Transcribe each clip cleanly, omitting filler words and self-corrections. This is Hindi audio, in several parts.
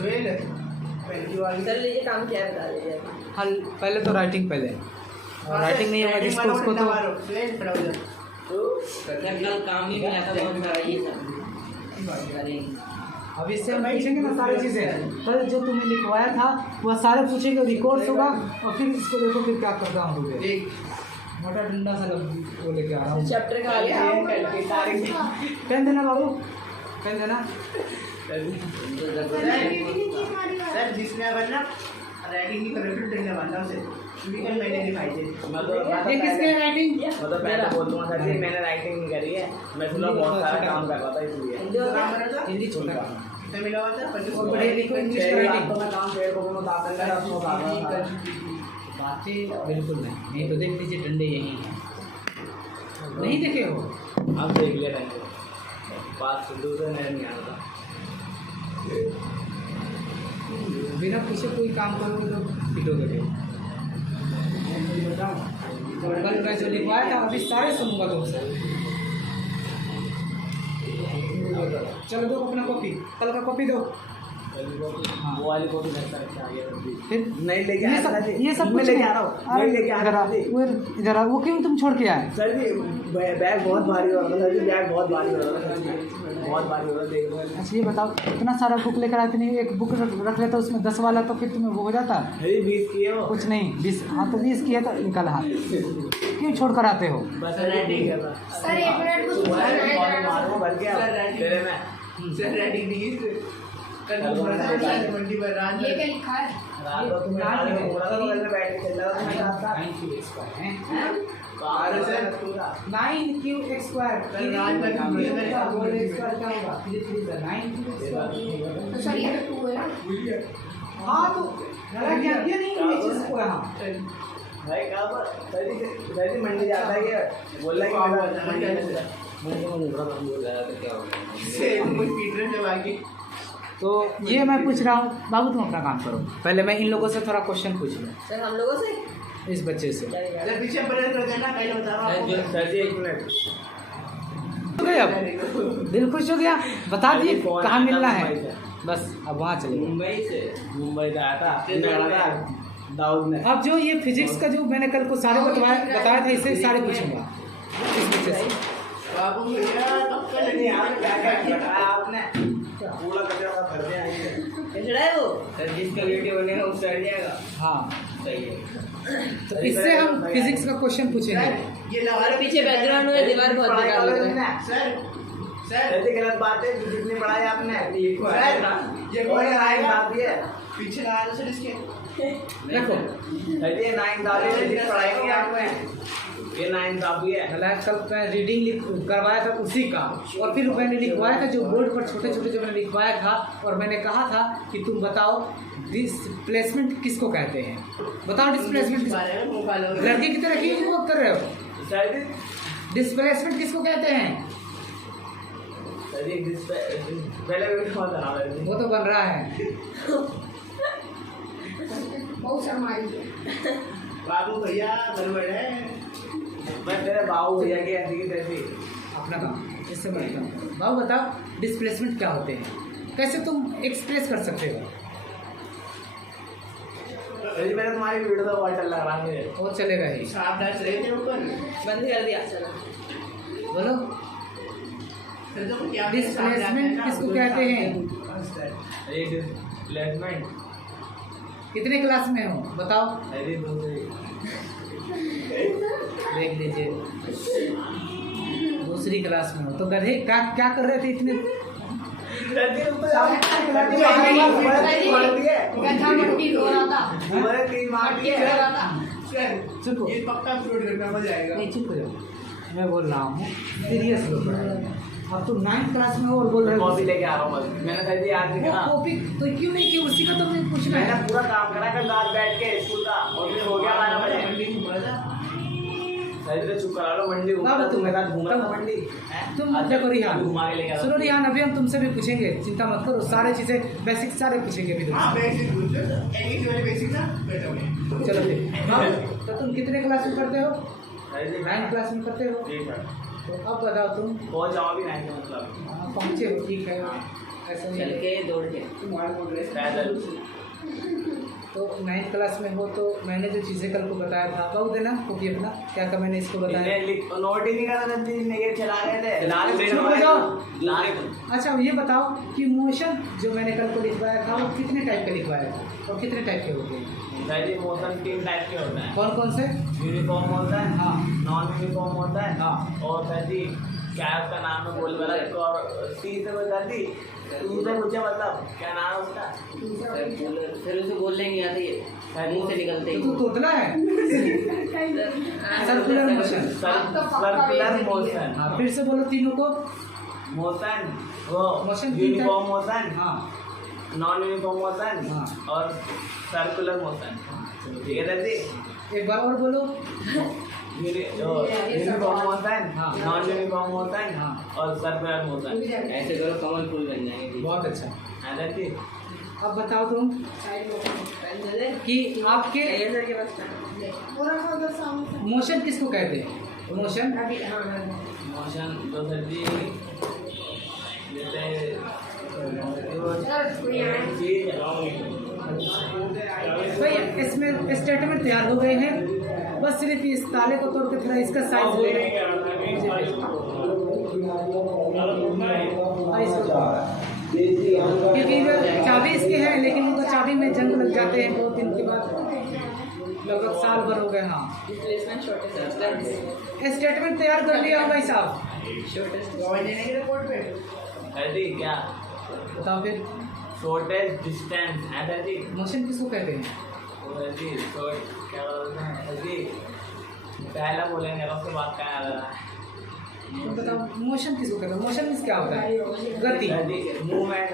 चल लीजिए, काम क्या है बता दीजिए। हाँ, पहले तो राइटिंग पहले, राइटिंग नहीं है जिसको उसको तो कल काम ही नहीं आता बहुत सारा ये सब। अब इससे हम पूछेंगे ना सारी चीज़ें, कल जो तुमने लिखवाया था वह सारे पूछेंगे, रिकॉर्ड होगा और फिर इसको देखो फिर क्या करता हूँ। मोटा डंडा सा वो लेके आ रहा हूँ। चैप्टर का आ गया। पेन देना बाबू, पेन देना। सर जिसने अगर ना राइटिंग की करेक्ट देने वाला उसे कल मैंने दिखाई थी। ये किसने राइटिंग? मतलब मैं तो बोल दूंगा सर जी मैंने राइटिंग नहीं करी है, मैं सुना बहुत सारा काम कर रहा था इसलिए। हिंदी छोटा कितना मिला हुआ था? 25 और बड़े लिखो इंग्लिश तो राइटिंग। मैं काम पेड़ को मैं दाखिल कर रहा हूँ। बातें बिल्कुल नहीं तो देख लीजिए डंडे यही हैं, नहीं देखे हो? अब देख लिया टाइम बात सुन से नहीं आ रहा। बिना पूछे कोई काम करोगे तो पिटोगे। कल मैं जो लिखवाया था अभी सारे सुनूंगा तुमसे। चलो दो अपना कॉपी, कल का कॉपी दो। वो वाली को भी लगता है फिर नहीं लेके ये आया सब सर जी, ये सब मैं कुछ लेके नहीं। आ रहा हूँ, अरे मैं लेके आ रहा हूँ। इधर आ, वो क्यों तुम छोड़ के आए? सर जी बैग बहुत भारी हो रहा था सर जी, बैग बहुत भारी हो रहा था सर जी, बहुत भारी हो रहा था देख लो। अच्छा ये बताओ, इतना सारा बुक लेकर आते नहीं, एक बुक रख लेता उसमें 10 वाला तो फिर तुम्हें वो हो जाता। मेरी 20 की है वो। कुछ नहीं 20, हाँ तो 20 की है तो निकल हाथ। क्यों छोड़ कर आते हो? बस राइटिंग कर रहा। सर एक मिनट कुछ मारो भर गया तेरे में। सर राइटिंग नहीं कल मंडी पर रात ये क्या लिखा है? रात को तुम्हें नाले में बोला था बगल में बैठ के चल रहा था मैं रात का। 9QX अरे सर 9QX स्क्वायर कल रात तक हम लोग ने क्या होगा? 9QX तो सर ये तो 2 है ना? हाँ तो गला क्या किया नहीं ये चीज़ को यहाँ। भाई कहाँ पर सर जी मंडी जाता है ये बोला कि मेरा मंडी में बोल रहा था क्या हो गया से कोई पीटर जब आके तो ये मैं पूछ रहा हूँ बाबू तुम अपना काम करो, पहले मैं इन लोगों से थोड़ा क्वेश्चन पूछ लूँ, सर हम लोगों से इस बच्चे से। सर पीछे पलट कर देना कल बता रहा हूँ सर जी 1 मिनट। हो गया, अब दिल खुश हो गया, बता दिए कहाँ मिलना है, बस अब वहाँ चले। मुंबई से आया था दाऊद ने। अब जो ये फिजिक्स का जो मैंने कल को सारे बताया था इससे सारे पूछूंगा इस बच्चे से। बाबू भैया तब कल नहीं आप क्या क्या बताया आपने पूरा कचरा का भर दिया कचड़ा है वो। सर जिसका वीडियो बनेगा उससे हट जाएगा। हाँ सही है तो इससे हम फिजिक्स का क्वेश्चन पूछेंगे। ये लगा हमारे पीछे बैकग्राउंड में दीवार बहुत बेकार लग रहा है। सर सर सर गलत बात है जितनी पढ़ाई आपने लिखो है ये कोई कोई नाइन दाब दिए पीछे लगा दो सर इसके देखो सर ये 9 दाब दिए जितनी पढ़ाई की आपने ये 9 दाब दिए। कल मैं रीडिंग करवाया था उसी का, और फिर मैंने लिखवाया था जो बोर्ड पर छोटे छोटे जो मैंने लिखवाया था, और मैंने कहा था कि तुम बताओ डिस्प्लेसमेंट किसको कहते हैं, बताओ डिस्प्लेसमेंट लड़की की तरह क्यों वो कर रहे हो? सर जी डिस्प्लेसमेंट किसको कहते हैं? सर जी पहले वीडियो मत बना रहे वो तो बन रहा है। बहुत शर्मा रही है। बाबू भैया बराबर है मैं तेरे बाबू भैया की ऐसी की तैसी। अपना काम इससे बढ़ता हूँ। बाबू बताओ डिस्प्लेसमेंट क्या होते हैं, कैसे तुम एक्सप्रेस कर सकते हो? सर जी मैंने तुम्हारी वीडियो तो बहुत चल रहा है वो चलेगा ही, साफ डांस रहे थे ऊपर बंद कर दिया चलो। बोलो सर तो क्या डिस्प्लेसमेंट किसको कहते हैं? ये डिस्प्लेसमेंट कितने क्लास में हो बताओ? अरे देख लीजिए दूसरी क्लास में हो तो गधे क्या कर रहे थे इतने? गधा मट्टी रो रहा था। मट्टी रो रहा था। सर चुप ये पक्का अपलोड करना मजा आएगा नहीं चुप हो जाओ, मैं बोल रहा हूँ सीरियस लो। अब तुम 9th क्लास में हो और बोल रहे हो कॉपी लेके आ रहा हूँ बस मैंने सर जी याद नहीं करा। कॉपी तो क्यों नहीं किया? उसी का तो मुझे पूछना मैंने है। पूरा काम करा कल रात बैठ के स्कूल का और फिर हो गया 12 बजे। मंडी में बोला था सर जी तो चुप करा लो मंडी घूमा बाबू, तुम मेरे साथ घूम रहा था मंडी तुम देखो रिहान, घुमा के लेके आ सुनो रिहान, अभी हम तुमसे भी पूछेंगे, चिंता मत करो, सारे चीजें बेसिक सारे पूछेंगे अभी हाँ तुमसे। बेसिक पूछ लो इंग्लिश वाले बेसिक ना बैठो चलो फिर बाबू, तो तुम कितने क्लास में पढ़ते हो? सर जी 9th क्लास में पढ़ते हो? ठीक है तो अब बताओ तुम पहुंच जाओ अभी 9 मतलब पहुँचे हो, ठीक है। ऐसा चल नहीं के दौड़ के पैदल। तो 9th क्लास में हो तो मैंने जो चीज़ें कल को बताया था बहु देना कॉपी अपना क्या क्या मैंने इसको बताया। नोट ही नहीं करता था, नहीं चला रहे थे। चुप हो जाओ। लाने अच्छा ये बताओ कि मोशन जो मैंने कल को लिखवाया था वो कितने टाइप का लिखवाया था और कितने टाइप के होते हैं? पहले मोशन 3 टाइप के होता है। कौन कौन से? यूनिफॉर्म होता है, हाँ नॉन यूनिफॉर्म होता है, हाँ और पहली क्या उसका नाम है बोल वाला एक और सी से बता दी। तुमसे पूछे मतलब क्या नाम है उसका? फिर उसे बोलने नहीं आती है, मुंह से निकलते तो ही। तू तोतला है। Circular motion. Circular motion. हाँ फिर से बोलो तीनों को। मोशन वो मोशन यूनिफॉर्म मोशन, हाँ नॉन यूनिफॉर्म मोशन हाँ। और सर्कुलर मोशन। ठीक है दादी? एक बार और बोलो। यूनिफॉर्म मोशन, हाँ। नॉन यूनिफॉर्म मोशन हाँ। और सर्कुलर मोशन। ऐसे करो कमल फूल बन जाएंगे। बहुत अच्छा। है दादी? अब बताओ तुम कि आपके मोशन किसको कहते हैं? मोशन मोशन तो सर जी जैसे भाई इसमें स्टेटमेंट तैयार हो गए हैं, बस सिर्फ इस ताले को तोड़ के थोड़ा इसका साइज क्योंकि चाबी इसके है लेकिन वो तो चाबी में जंग लग जाते हैं 2 दिन के बाद, लगभग साल भर हो गए। हाँ स्टेटमेंट तैयार कर लिया भाई साहब। दादी क्या बताओ फिर शॉर्टेस्ट डिस्टेंस है दादी? मोशन किसको कहते हैं? दादी शॉर्ट क्या बोलते हैं दादी? पहला बोलेंगे उसके बाद क्या आ रहा है? तो बताओ मोशन किसको कहते हैं? मोशन मीन्स क्या होता है? गति, मूवमेंट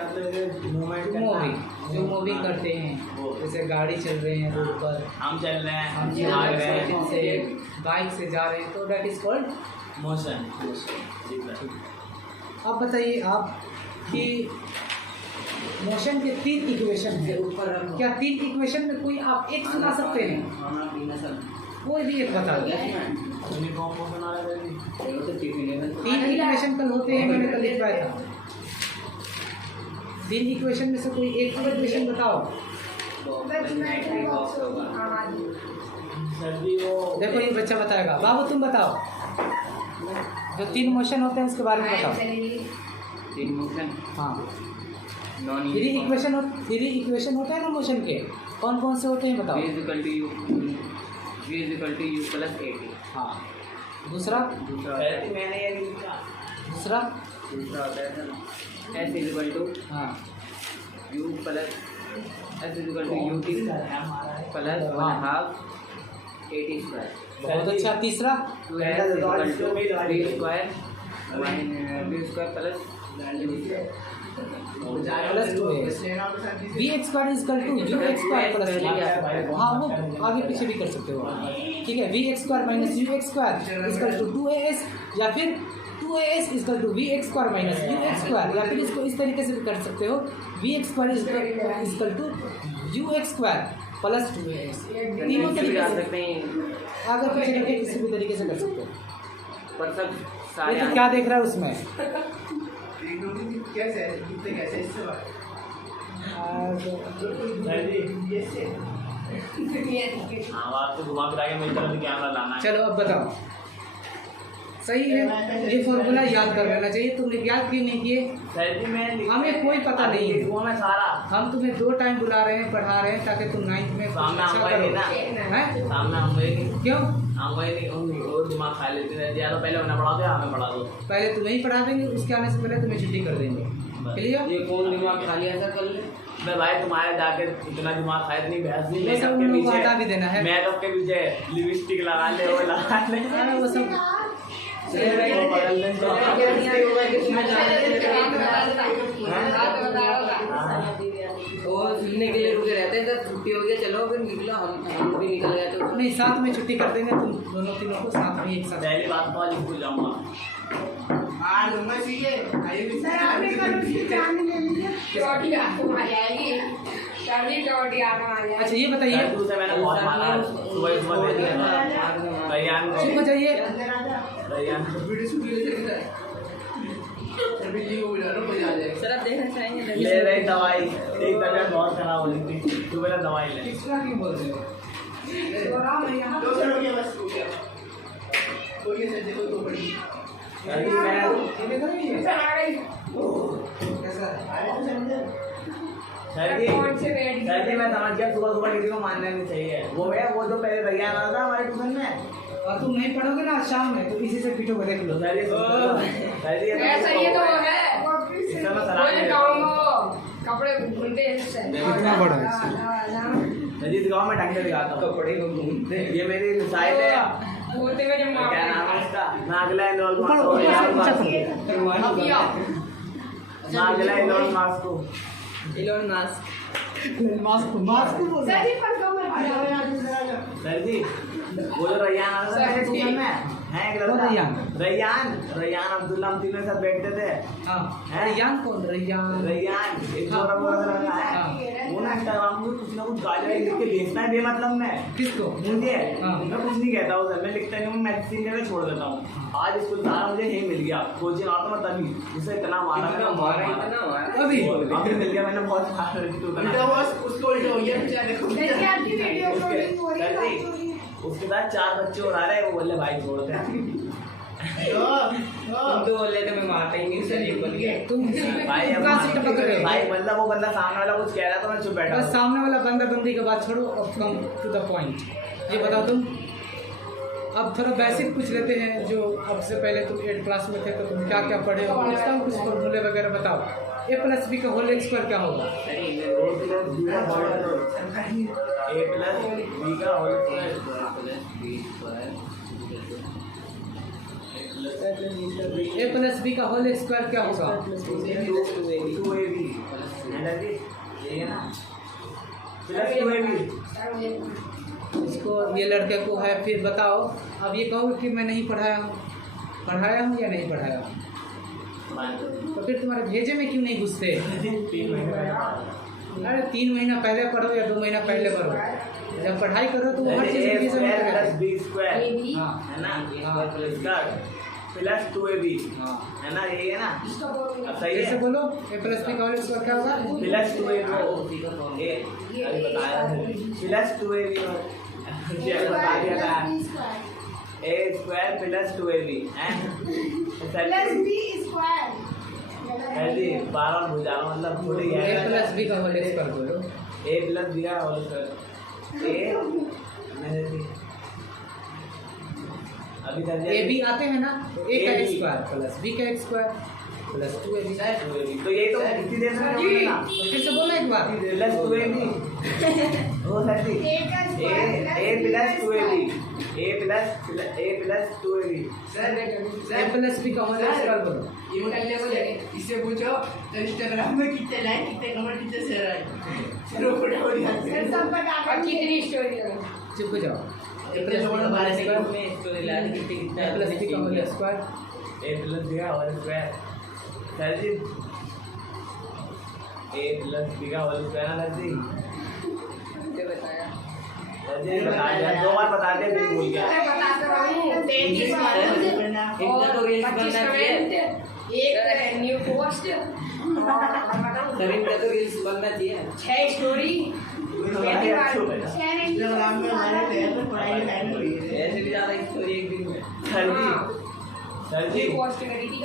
मूवमेंट मूविंग, जो मूविंग करते हैं जैसे गाड़ी चल रहे हैं रोड पर, हम चल रहे हैं, हम भाग रहे हैं, साइकिल से बाइक से जा रहे हैं तो दैट इज कॉल्ड। मोशन। अब बताइए आप कि मोशन के 3 इक्वेशन हैं, क्या 3 इक्वेशन में कोई आप एक सुना सकते हैं? कोई भी एक बता दो। यूनिफॉर्म मोशन आ रहा है दादी? 3 इक्वेशन कल होते हैं, मैंने कल लिखवाया था। 3 इक्वेशन में से कोई एक इक्वेशन बताओ। सर जी वो देखो ये बच्चा बताएगा। बाबू तुम बताओ जो 3 मोशन होते हैं उसके बारे में बताओ। 3 मोशन हाँ नॉन 3 इक्वेशन होते हैं ना मोशन के, कौन कौन से होते हैं बताओ। v = u + 80। हाँ दूसरा दादी मैंने ये नहीं लिखा। दूसरा दूसरा होता है s = हाँ u + ut + 1/2 80²। बहुत अच्छा। तीसरा v² + plus 2x v² = ux² + हाँ वो आगे पीछे भी कर सकते हो, ठीक है। v² - ux² = 2as या फिर 2as = v² - ux², या फिर इसको इस तरीके से भी कर सकते हो v² = ux² + 2as। तीनों तरीके से आगे पीछे करके किसी भी तरीके से कर सकते हो। पर सब ये सारे तो क्या देख रहा है उसमें? कैसे कितने कैसे इससे दादी हाँ आपको घुमा फिरा के मेरी तरफ से कैमरा लाना है। चलो अब बताओ। सही है, ये फॉर्मूला याद कर लेना चाहिए। तुमने याद क्यों नहीं किए? सर जी मैं हमें कोई पता नहीं है। वो मैं सारा हम तुम्हें 2 टाइम बुला रहे हैं, पढ़ा रहे हैं ताकि तुम 9th में कुछ सामने अच्छा आऊंगा ही करो। ना, हैं? सामने आऊंगा ही नहीं, क्यों? आऊंगा ही नहीं, और दिमाग खा लेते हैं। या तो पहले उन्हें पढ़ा दो, हमें पढ़ा दो। पहले तुम्हें ही पढ़ा देंगे, उसके आने से पहले तुम्हें छुट्टी कर देंगे। क्लियर? ये कौन दिमाग खाली ऐसा कर ले। मैं भाई तुम्हारे जाके इतना दिमाग खाए इतनी बहस नहीं। ये सब उन लोगों को हटा भी देना है। मेकअप के पीछे लिपस्टिक लगा ले, वो लगा ले। अरे वो सब वो सीखने के लिए रुके रहते हैं, जब छुट्टी हो गया चलो फिर निकलो, हम भी निकल गए तो नहीं, साथ में छुट्टी कर देंगे तुम दोनों तीनों को साथ में एक साथ। पहली बात तो आज स्कूल जाऊंगा। आज मैं सीखे आइए भी सर आपने कल उसकी चांदी ले लीजिए, चौड़ी आपको आ जाएगी, चौड़ी आपको आ जाएगी। अच्छा ये बताइए, तू से मैंने बहुत मारा, सुबह सुबह दे दिया चुप हो जाइए। रैयान वीडियो शूट ले सर आप देखना चाहेंगे ले रही दवाई, एक तबीयत बहुत खराब हो रही थी, तू मेरा दवाई ले। किसका क्यों बोल रहे हो? दो सर हो गया बस हो गया हो गया सर देखो तो बड़ी अभी मैं कैसा है? सर जी मैं समझ गया, सुबह सुबह किसी को मानना नहीं चाहिए। वो है वो जो पहले रैया आना था हमारे ट्यूशन में। और तुम नहीं पढ़ोगे ना आज शाम में तो इसी से पीटोगे, देख लो। सर जी ऐसा ये तो है इसमें मैं सलाह वो नहीं गाँव में कपड़े घूमते हैं इससे कितना बड़ा है? सर जी गाँव में ढंग से दिखाता हूँ। कपड़े को घूमते ये मेरी साइड है, बोलते हुए जब क्या नाम है इसका, नागला ऊपर नागला इलोन मास्को। इलोन मास्क मास्क मास्क बोल रहे हो? सर जी वो जो रैयान आना था मेरे ट्यूशन में है एक लड़का, रैयान अब्दुल्ला, हम तीनों साथ बैठते थे। हाँ, रैयान कौन? रैयान रैयान एक छोटा मोटा सा लड़का है, वो ना इंस्टाग्राम में कुछ ना कुछ गाली लिख के बेचता है बेमतलब में। किसको? मुझे हाँ। मैं कुछ नहीं कहता हूँ सर, मैं लिखता नहीं हूँ, मैगजीन में छोड़ देता हूँ। आज स्कूल सारा मुझे यही मिल गया, कोचिंग आता मैं तभी उसे इतना मारा मैंने, इतना मारा अभी अभी मिल गया मैंने, बहुत मारा उल्टा हुआ उसको उल्टा हो गया बेचारे को आपकी वीडियो अपलोडिंग हो रही है सर जी, उसके साथ 4 बच्चे और आ रहे हैं, वो बोले भाई छोड़ दे। तुम तो बोले थे मैं मारता ही नहीं, सर ये बोल गया तुम भाई अब कहाँ से टपक रहे हो? भाई मतलब वो बंदा सामने वाला कुछ कह रहा था, मैं चुप बैठा बस हूँ। सामने वाला बंदा बंदी का बात छोड़ो और कम टू द पॉइंट। ये बताओ तुम, अब थोड़ा बेसिक पूछ लेते हैं। जो अब से पहले तुम 8 क्लास में थे तो तुम क्या क्या पढ़े हो, पूछता हूँ कुछ फॉर्मूले वगैरह बताओ। a+b का होल स्क्वायर क्या होगा? A प्लस बी का होल a+b का होल स्क्वायर क्या होगा? 2ab plus 2ab। इसको ये लड़के को है, फिर बताओ। अब ये कहो कि मैं नहीं पढ़ाया हूँ या नहीं पढ़ाया हूँ, तो फिर तुम्हारे भेजे में क्यों नहीं घुसते? 3 महीने अरे 3 महीना पहले पढ़ो या 2 महीना पहले पढ़ो, जब पढ़ाई करो तो हर चीज़ a प्लस b स्क्वायर हाँ है ना, इसका प्लस 2ab हाँ, है ना, यही है ना। अब सही कैसे है, बोलो? a+b का होल स्क्वायर क्या होगा? प्लस 2ab अभी बताया प्लस 2ab बता दिया था, a स्क्वायर प्लस 2ab है सर जी। 12 भुजा मतलब थोड़ी है, a+b का होल स्क्वायर बोलो। a प्लस b का होल स्क्वायर अभी सर जी a b आते हैं ना, तो a का स्क्वायर प्लस b का स्क्वायर प्लस 2ab। तो यही तो इतनी देर में बोला ना, फिर से बोलो एक बार। प्लस 2ab ओ sir ji a plus 2ab a+b का होल स्क्वायर बोलो। ये बोले इससे पूछो इंस्टाग्राम में कितने लाइक कितने कमेंट कितने शेयर आए फिर वो फोटो हो गया और कितनी स्टोरी है चुप हो जाओ। इतने लोगों ने 12 सेकंड में स्टोरी ला दी कितने a+b का whole square a plus b का whole square sir ji a plus b का होल स्क्वायर ना सर जी। बताया सर जी बता दिया, 2 बार बता दिया फिर भूल गया। मैं बताता रहूं 33 इतना तो रील्स बनना चाहिए एक न्यू पोस्ट सर, इनका तो रील्स बनना चाहिए। 6 स्टोरी इंस्टाग्राम में हमारे तैयार तो पढ़ाई लिखाई नहीं हुई है ऐसे भी ज़्यादा स्टोरी एक दिन में सर जी पोस्ट करी थी